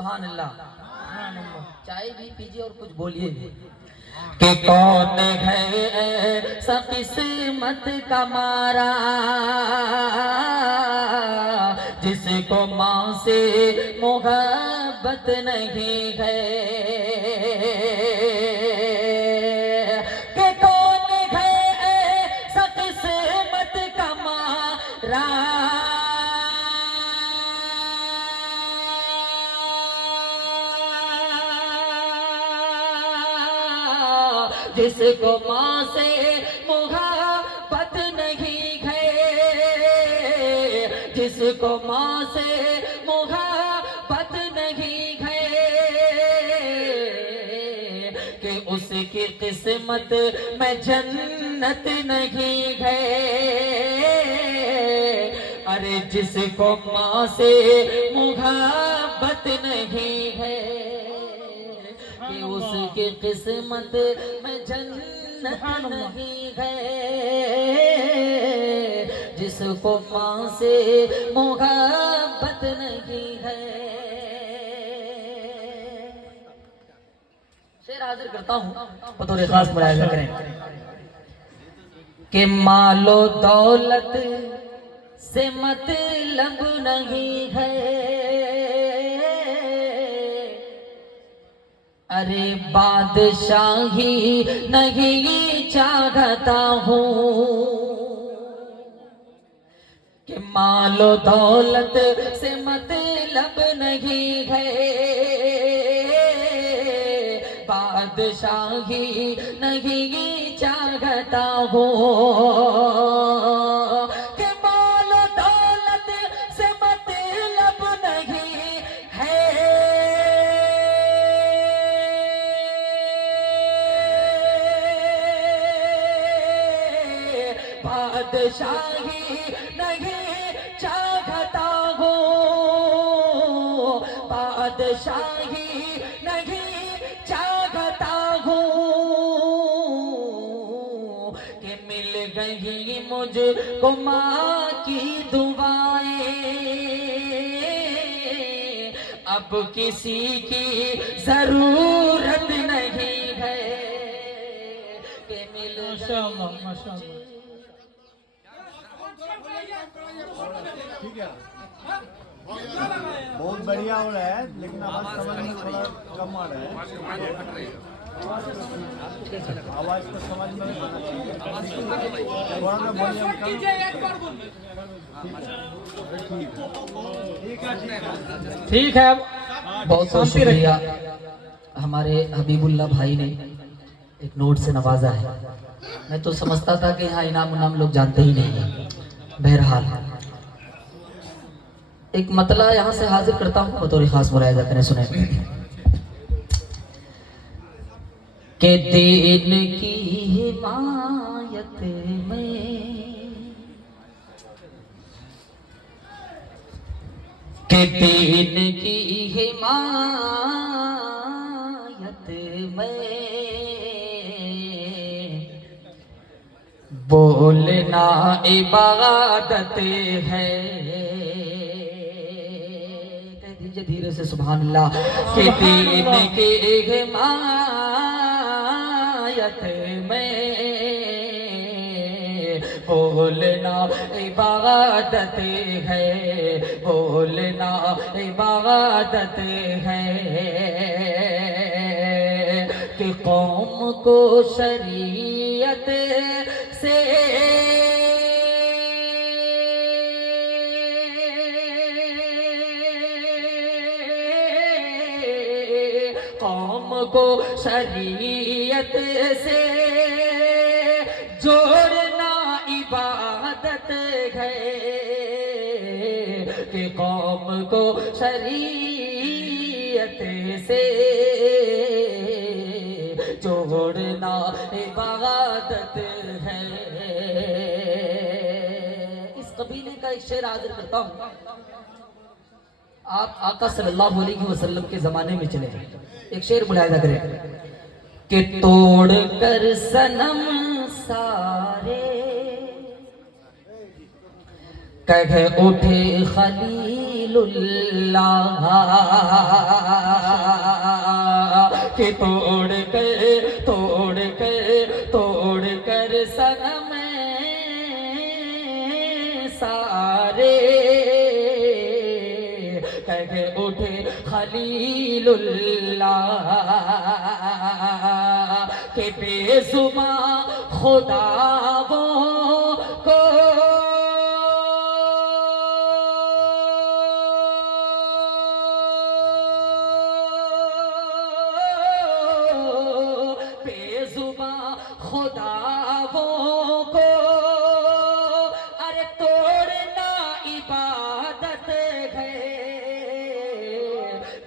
सुभान अल्लाह। चाय भी पीजिए और कुछ बोलिए कि कौन है ऐसा किस्मत का मारा जिसको माँ से मोहब्बत नहीं है। कि कौन है ऐसा किस्मत का मारा जिसको माँ से मोहब्बत नहीं है। जिसको माँ से मोहब्बत नहीं है कि उसकी किस्मत में जन्नत नहीं है। अरे जिसको माँ से मोहब्बत नहीं है कि उसकी किस्मत में जन्नत नहीं है। जिसको माँ से मोहब्बत नहीं है। शेर हाजिर करता हूँ बतौर खास मुलाहिजा करें कि मालो दौलत से मतलब नहीं है। अरे बादशाही नहीं चाहता हूँ कि मालो दौलत से मतलब नहीं है। बादशाही नहीं चाहता हूँ कि मालो दौलत से मतलब नहीं है। बादशाही नहीं चाहता हूँ। बादशाही नहीं चाहता हूँ कि मिल गई मुझको माँ की दुआएं। अब किसी की जरूरत नहीं है कि मिल गई। ठीक है, बहुत बढ़िया हो रहा है, लेकिन आवाज समझ में थोड़ा कम आ रहा है। आवाज को समझ में थोड़ा सा वॉल्यूम कम। ठीक है, बहुत बहुत शुक्रिया। हमारे हबीबुल्लाह भाई ने एक नोट से नवाजा है। मैं तो समझता था कि यहाँ इनाम उनाम लोग जानते ही नहीं है। बहरहाल एक मतला यहाँ से हाजिर करता हूँ बतौर खास मुलाहिजा करें, सुने के दीन की हिमायत में, के दीन की हिमायत में बोलना इबादत है। दीजिए धीरे से सुभान अल्लाह। के दीन की हिमायत में बोलना इबादत है। बोलना इबादत है कि कौम को शरीयत से कौम को शरीयत से जोड़ना इबादत है कि कौम को शरीयत से जोड़ना इबादत है। इस कबीले का एक शेर हाजिर करता हूँ। आप आका सल्लल्लाहु अलैहि वसल्लम के जमाने में चले, एक शेर मुलाहिजा करें कि तोड़ कर सनम सारे कह उठे खलील खलीलुल्लाह के तोड़ कर सनम सारे कह उठे खलीलुल्लाह के बेजुबां खुदाओं को बेजुबां खुदाओं को अरे तोड़ना इबादत है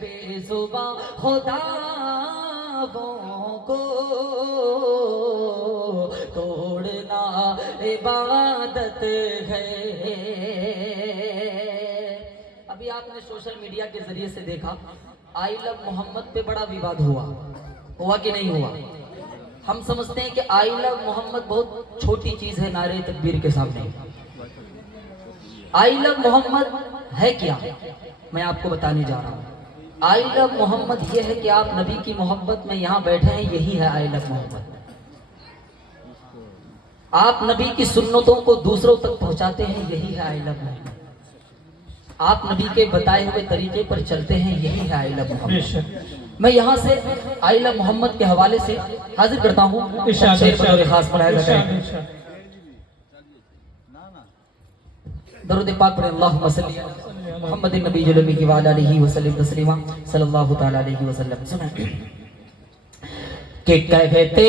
बेजुबां खुदाओं को तोड़ना इबादत है। अभी आपने सोशल मीडिया के जरिए से देखा आई लव मोहम्मद पे बड़ा विवाद हुआ कि नहीं हुआ? हम समझते हैं कि आई लव मोहम्मद बहुत छोटी चीज है नारे तकबीर के सामने। आई लव मोहम्मद है क्या, मैं आपको बताने जा रहा हूँ। आई लव मोहम्मद ये है कि आप नबी की मोहब्बत में यहाँ बैठे हैं, यही है आई लव मोहम्मद। आप नबी की सुन्नतों को दूसरों तक पहुंचाते हैं, यही है आई लव मोहम्मद। आप नबी के बताए हुए तरीके पर चलते हैं, यही है आई लव मोहम्मद। मैं यहाँ से आई लव मोहम्मद के हवाले से हाजिर करता हूँ खास दरूद पाक पर अल्लाहुम्मा सल्ली अला मुहम्मद नबी जुलमी की वाला अलैहि वसल्लम तस्लीमा सल्लल्लाहु तआला अलैहि वसल्लम। सुना कि कहते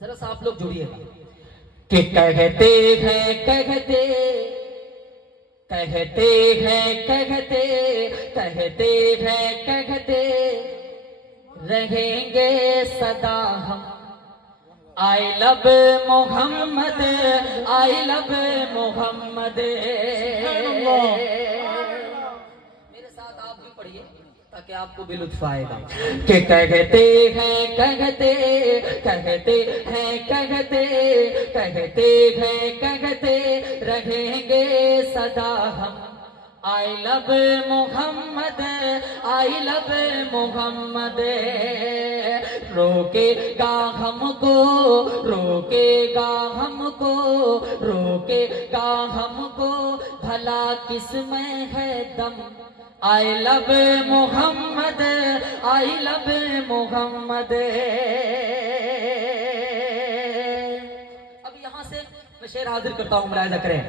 जरा सा आप लोग जुड़िएगा कि कहते रहेंगे सदा हम I love Muhammad I love Muhammad. मेरे साथ आप भी पढ़िए ताकि आपको भी लुत्फ आएगा कि कहते रहेंगे सदा हम I love Muhammad I love Muhammad. रोकेगा हमको भला किसमें है दम I love Muhammad I love Muhammad. अब यहाँ से मैं शेर हाजिर करता हूँ, मुलाहिजा करें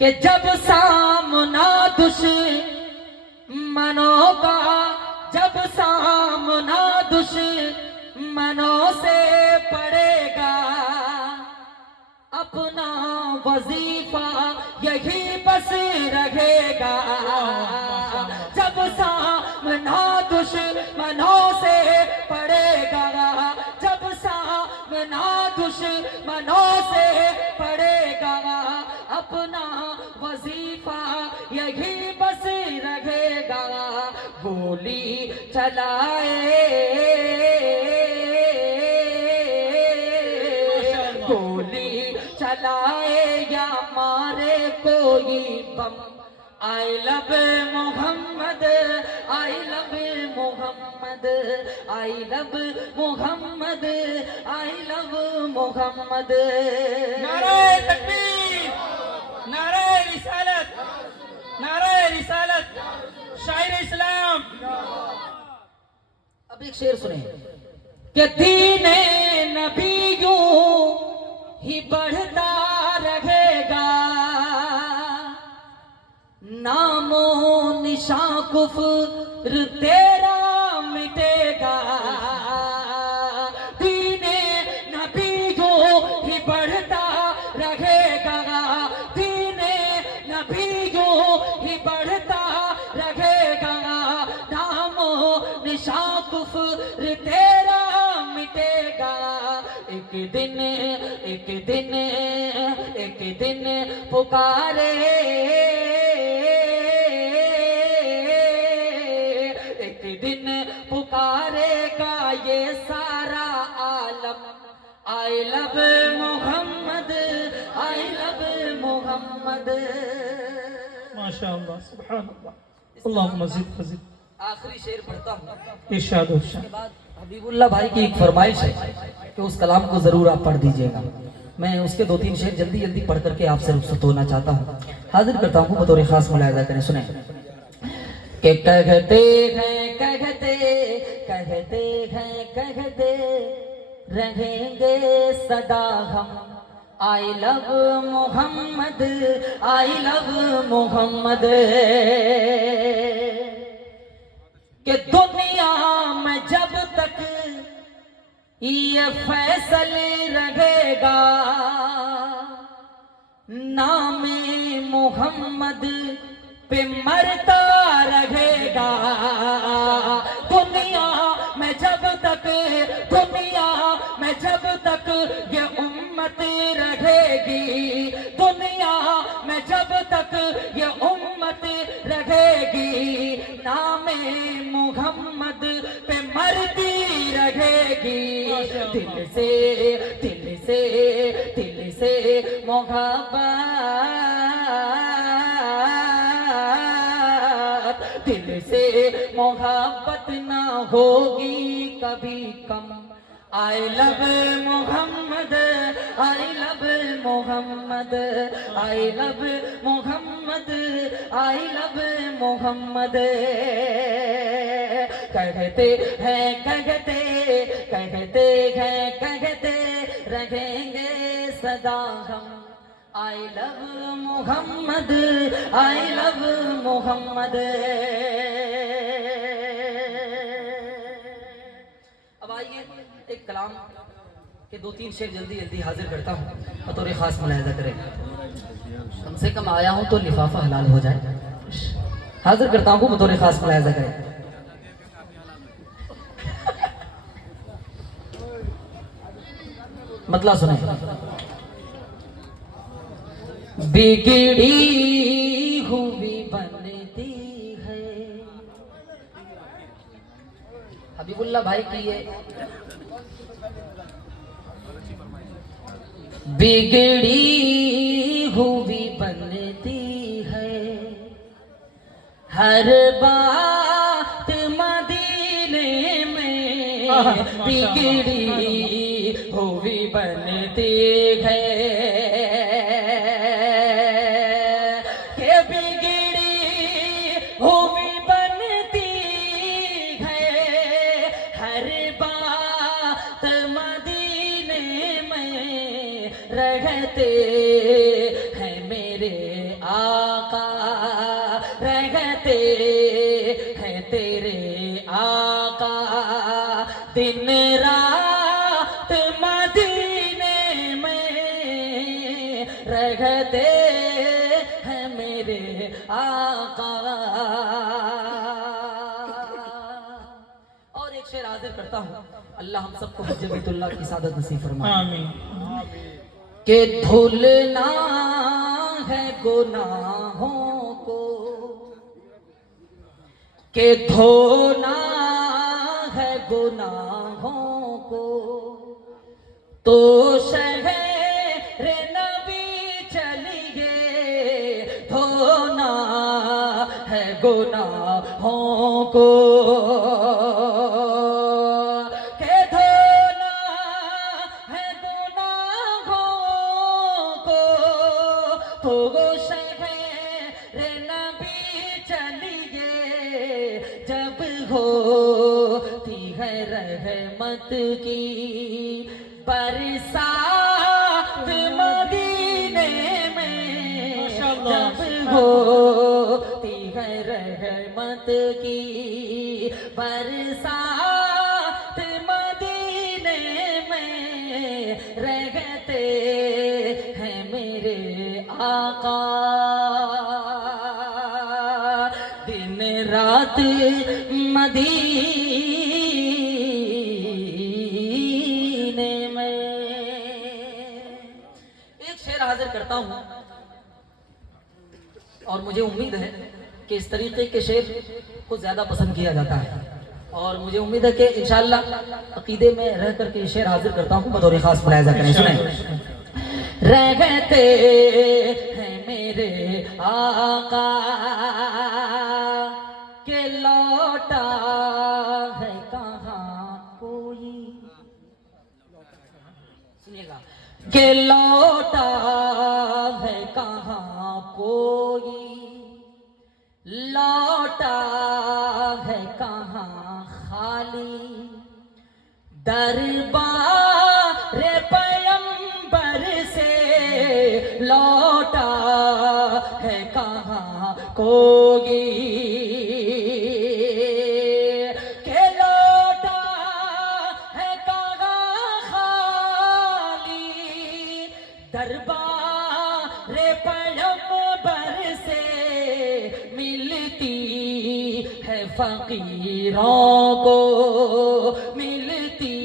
कि जब सामना दुश्मनों का दुश्मनों से पड़ेगा अपना वजीफा यही बस रहेगा। जब सामना दुश्मनों से पड़ेगा दुश्मनों से पड़ेगा अपना वजीफा यही बस रहेगा। गोली चलाए या मारे कोई बम I love Muhammad I love Muhammad I love Muhammad I love Muhammad. नारे तकबीर, नारे रिसालत, शायर इस्लाम। अब एक शेर सुने कि दीने नबी यूं ही बढ़ता रहेगा नामो निशा कुफ्र तेरा मिटेगा। दीने नबी यूं ही बढ़ता रहेगा दीने नबी यूं ही बढ़ता रहेगा नामो निशा कुफ्र तेरा मिटेगा। एक दिन पुकारे एक दिन पुकारेगा ये सारा आलम I love Muhammad I love Muhammad. Muhammad. माशाअल्लाह, सुभान अल्लाह, अल्लाहुम्मा ज़िद फज़िद। आखिरी शेर पढ़ता हूँ, इरशाद हो। उसके बाद हबीबुल्लाह भाई की एक फरमाइश है कि उस कलाम को जरूर आप पढ़ दीजिएगा। मैं उसके 2-3 शेर जल्दी जल्दी पढ़ करके आपसे रुखसत होना चाहता हूँ। हाजिर करता हूँ बतौर खास मुलाहिजा करें, सुने कि कहते रहेंगे सदा हम I love Muhammad, I love Muhammad. कि दुनिया में जब तक ये फैसल रहेगा, नामे मोहम्मद पे मरता रहेगा। दुनिया में जब तक, दुनिया में जब तक ये उम्मत रहेगी, दुनिया में जब तक ये उम्मत रहेगी, नामे मोहम्मद पे मरती रहेगी। दिल से दिल से दिल से मोहब्बत, दिल से मोहब्बत ना होगी कभी कम। I love Muhammad, I love Muhammad, I love Muhammad, I love Muhammad. कहते हैं कहते रहेंगे सदा हम I love Muhammad, I love Muhammad. अब आइए एक कलाम के 2-3 शेर जल्दी जल्दी हाजिर करता हूँ बतौर खास मुलाहिजा करें। कम से कम आया हूँ तो लिफाफा हलाल हो जाए। हाजिर करता हूँ बतौर खास मुलाहिजा करें। मतलब सुने, बिगड़ी हुई बनती है। हबीबुल्लाह भाई की ये बिगड़ी हुई बनती है, हर बात मदीने में बिगड़ी हुई बनती है। के बिगड़ी हुई बनती है, हर बात मदीने में रहते हैं मेरे आका, रहते हैं तेरे आका। दिन रात मदीने में रहते हैं मेरे आका। और एक शेर हाजिर करता हूँ, अल्लाह हम सबको हज्जबैतुल्लाह की सादत नसीब फरमाए। आमीन। कि धुलना है गुनाहों को, के धोना है गुनाहों को, तो शहर नबी चलिए धोना है गुनाहों को। के धोना है गुनाहों को, तो शहर नबी चलिए जब होती है रहमत की बरसात मदीने में, जब होती है रहमत की बरसात मदीने में रहते हैं मेरे आका। दिन रात मदीने में। एक शेर हाजिर करता हूं और मुझे उम्मीद है कि इस तरीके के शेर को ज्यादा पसंद किया जाता है, और मुझे उम्मीद है कि इंशाअल्लाह अकीदे में रह करके शेर हाजिर करता हूं बतौर खास मुलाहिजा करें। सुने, रहते हैं मेरे आका के लौटा है कहाँ कोई, सुनिएगा, के लौटा है कहाँ कोई, लौटा है कहाँ खाली, दरबार पैगंबर से लौटा है कहाँ कोई, के लौटा है कहाँ खाली, दरबार पैगंबर से मिलती है फकीरों को, मिलती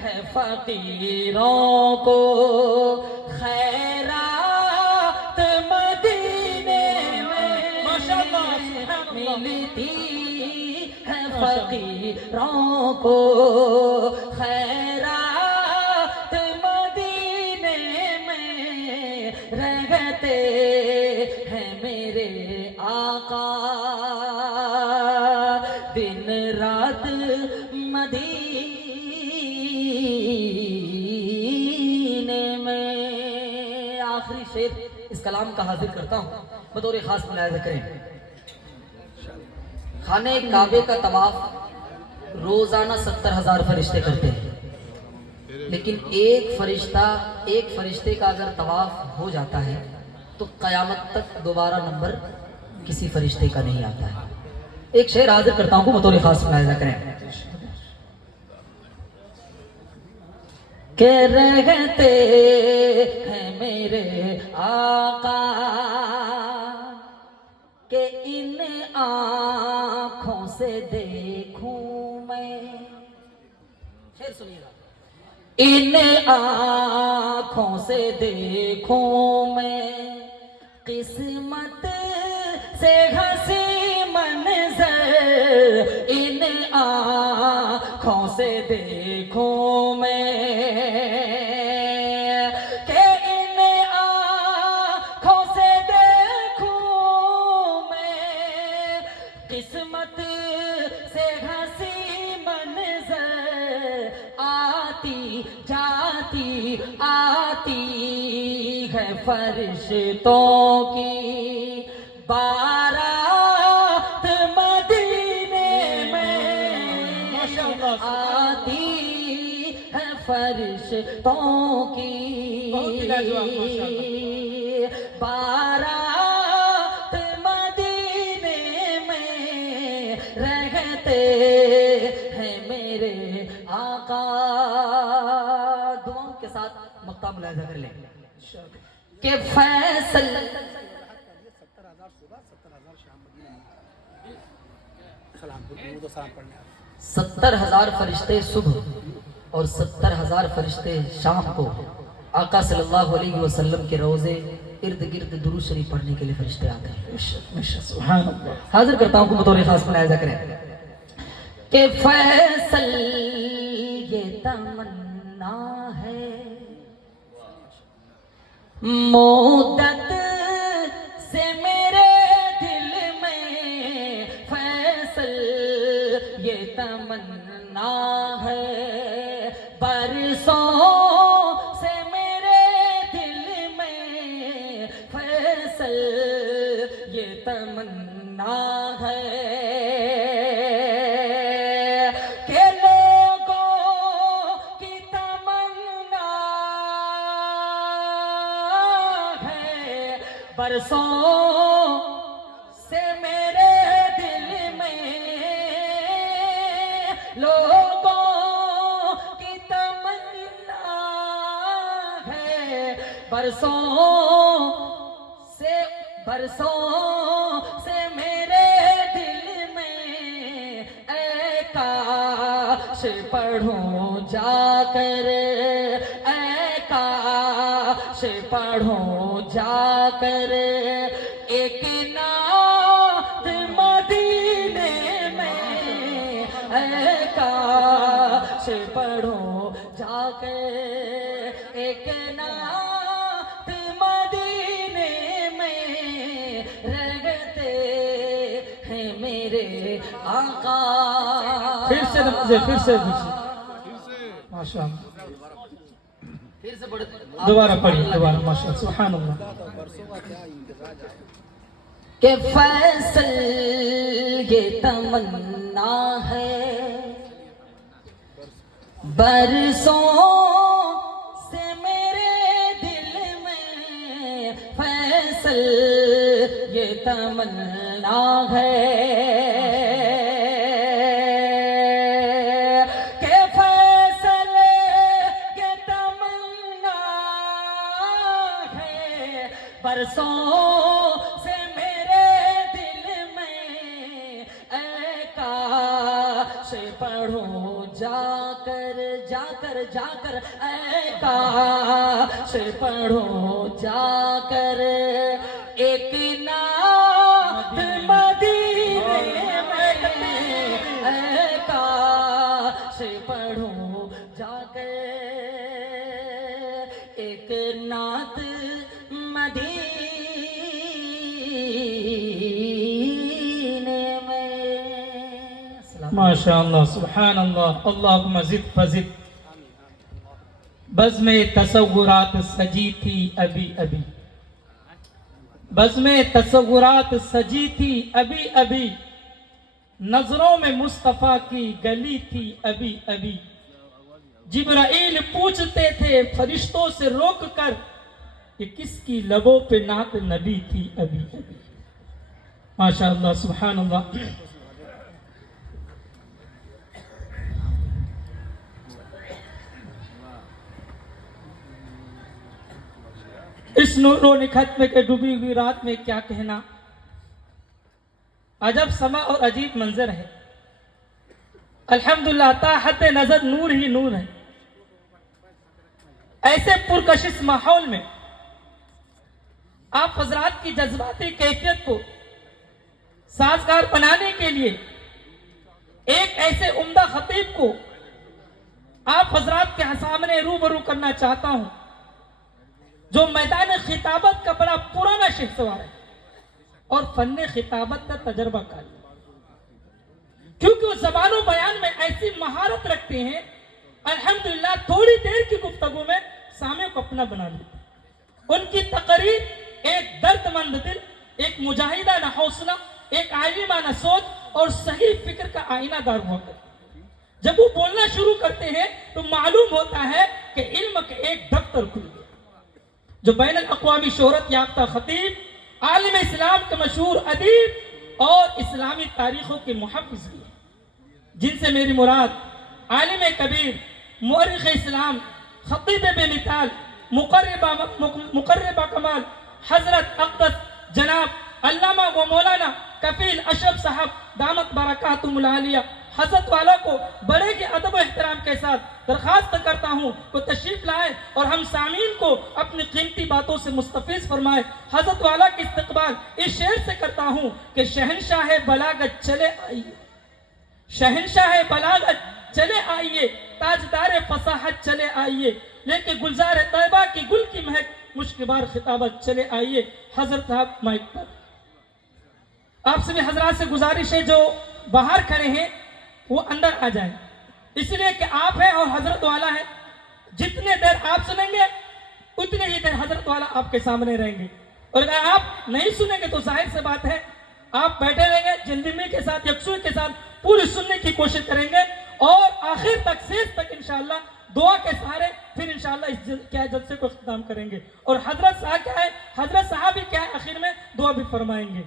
है फकीरों को खैरात मदीने में मिलती है फकीरों को, खैरात मदीने में रहते हैं मेरे आका, दिन रात मदीने में। आखिरी शेर इस कलाम का हाजिर करता हूँ बतौर खास मुलाहिजा करें। खाने काबे का तवाफ रोजाना 70,000 फरिश्ते करते हैं, लेकिन एक फरिश्ते का अगर तवाफ हो जाता है तो कयामत तक दोबारा नंबर किसी फरिश्ते का नहीं आता है। एक शेर हाजिर करता हूं बतौर खास मुलाहिजा करें के रहते हैं मेरे आका के इन आँखों से देखूं मैं, शेर सुनिएगा, इन आँखों से देखूं मैं किस्मत से हंसी मंजर, इन आँखों से देखूं मैं के इन आँखों से देखूं मैं किस्मत से हंसी मंजर, आती है फरिश्तों की बारात मदीने में, आती है फरिश्तों की बारात मदीने में, रहते हैं मेरे आका। दुआओं के साथ मक्ता मुलाहिजा कर लें कि फैसल 70,000 फरिश्ते सुबह और 70,000 फरिश्ते शाम को आका सल्लल्लाहु अलैहि वसल्लम के रोजे इर्द गिर्द दुरूद शरीफ पढ़ने के लिए फरिश्ते आते हैं। सुभान अल्लाह। हाजिर करता हूँ बतौर खास मुलाहिजा करें कि फैसल ये तमन्ना है मुद्दत से मेरे दिल में, फैसल ये तमन्ना है बरसों से मेरे दिल में, फैसल ये तमन्ना है के लोगों की तमन्ना है बरसों से मेरे दिल में, लोगों की तमन्ना है बरसों से मेरे दिल में, ऐ काश पढ़ूं जाकर, ऐ काश पढ़ूं जाकर एक नात मदीने में, ऐ काश पढ़ूं जाकर एक नात मदीने में, मेरे आका। फिर से नमाज़े, फिर से माशाअल्लाह। फिर से पढ़, दोबारा पढ़िए, दोबारा माशाअल्लाह, सुभान अल्लाह। के फैसल ये तमन्ना है बरसों से मेरे दिल में, फैसल ये तमन्ना है के फैसल ये तमन्ना है बरसों से मेरे दिल में, ऐ काश पढ़ो जाकर जाकर जाकर, ऐ काश पढ़ो जाकर एक नात मदीने में, ऐ काश पढ़ो जाकर एक नात मदीने में। माशाअल्लाह, सुभान अल्लाह, अल्लाहुम्मा ज़िद फज़िद। बज़्म तसव्वुरात सजी थी अभी अभी, बज़्म तसव्वुरात सजी थी अभी अभी, नजरों में मुस्तफ़ा की गली थी अभी अभी। जिब्राइल पूछते थे फरिश्तों से रोक कर कि किसकी लबों पे नात नबी थी अभी अभी। माशाअल्लाह, सुभान अल्लाह। इस नूरों ने खत्म के डूबी हुई रात में क्या कहना, अजब समा और अजीब मंजर है। अल्हम्दुलिल्लाह, ताहत नजर नूर ही नूर है। ऐसे पुरकशिश माहौल में आप हजरात की जज्बाती कैफियत को साजगार बनाने के लिए एक ऐसे उम्दा खतीब को आप हजरात के सामने रूबरू करना चाहता हूं, जो मैदान खिताबत का बड़ा पुराना शहसवार है और फन्ने खिताबत का तजर्बाकार, क्योंकि वो ज़बान बयान में ऐसी महारत रखते हैं। अल्हम्दुलिल्लाह, थोड़ी देर की गुफ्तगू में सामे को अपना बना लेते। उनकी तकरीर एक दर्दमंद दिल, एक मुजाहिदाना हौसला, एक आलिमाना सोच और सही फिक्र का आईनादार हुआ करती। जब वो बोलना शुरू करते हैं तो मालूम होता है कि इल्म के एक दफ्तर खुल गया। जो बैन अक़वामी शोहरत याफ्ता खतीब, आलिम इस्लाम के मशहूर अदीब और इस्लामी तारीखों के मुहफ़्फ़िज़ भी हैं, जिनसे मेरी मुराद आलिम कबीर, मुअर्रिख़ इस्लाम, खतीब बेमिसाल, मुक़र्रिबा कमाल हज़रत अक़दस जनाब अल्लामा व मौलाना कफील अशरफ साहब दामत बरकातुहुल आलिया हज़रत वाला को बड़े के अदब एहतराम के साथ दरख्वास्त करता हूँ कि तशरीफ लाए और हम सामीन को अपनी कीमती बातों से मुस्तफ़ीज़ फरमाए। हज़रत वाला की इस्तकबाल इस शेर से करता हूँ कि शहनशाह बलागत चले आइए, शहनशाह बलागत चले आइए, ताजदार फसाहत चले आइए, लेके गुलजार तैयबा की गुल की महक मुश्किबार खिताबत चले आइए। हज़रत साहब माइक पर। आप सभी हजरात से गुजारिश है जो बाहर खड़े हैं वो अंदर आ जाएं, इसलिए कि आप हैं और हजरत वाला है। जितने देर आप सुनेंगे उतने ही देर हजरत वाला आपके सामने रहेंगे, और अगर आप नहीं सुनेंगे तो जाहिर सी बात है आप बैठे रहेंगे, जिंदगी के साथ, यकसूर के साथ पूरी सुनने की कोशिश करेंगे और आखिर तक, शेष तक इंशाअल्लाह दुआ के सहारे फिर इंशाअल्लाह इस क्या जलसे को इख्तिताम करेंगे। और हजरत साहब क्या है, हजरत साहब भी क्या है, आखिर में दुआ भी फरमाएंगे।